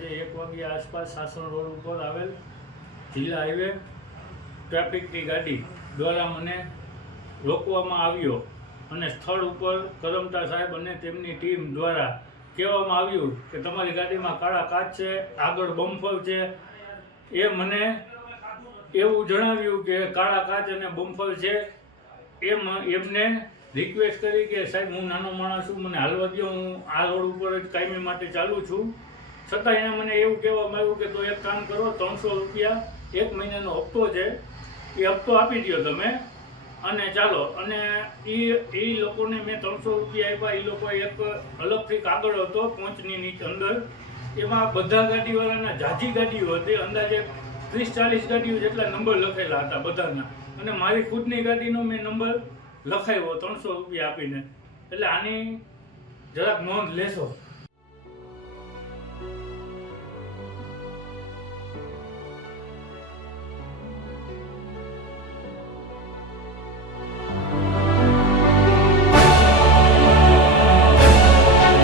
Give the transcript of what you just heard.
અંદાજે 1 વાગ્યા આસપાસ સાસણ રોડ ઉપર આવેલ જિલ્લા હાઈવે ટ્રાફિકની ગાડી દ્વારા મને રોકવામાં આવ્યો અને સ્થળ ઉપર કરમતા સાહેબ અને તેમની ટીમ દ્વારા કહેવામાં આવ્યું કે તમારી ગાડીમાં કાળા કાચ છે, આગળ બમ્પર છે. એ મને એવું જણાવ્યું કે કાળા કાચ અને બમ્પર છે. એમને રિક્વેસ્ટ કરી કે સાહેબ હું નાનો માણસ છું, મને હાલવા દો, હું આ રોડ ઉપર જ કાયમી માટે ચાલુ છું. છતાં એને મને એવું કહેવામાં આવ્યું કે તો એક કામ કરો, 300 રૂપિયા 1 મહિનાનો હપ્તો છે, એ હપ્તો આપી દો તમે અને ચાલો. અને એ લોકોને મેં 300 રૂપિયા આપ્યા. એ લોકો એક અલગથી કાગળ હતો પહોંચની અંદર, એમાં બધા ગાડીવાળાના ઝાઝી ગાડીઓ હતી, અંદાજે 30-40 ગાડીઓ જેટલા નંબર લખેલા હતા બધાના, અને મારી ખુદની ગાડીનો મેં નંબર લખાવ્યો 300 રૂપિયા આપીને. એટલે આની જરાક નોંધ લેશો.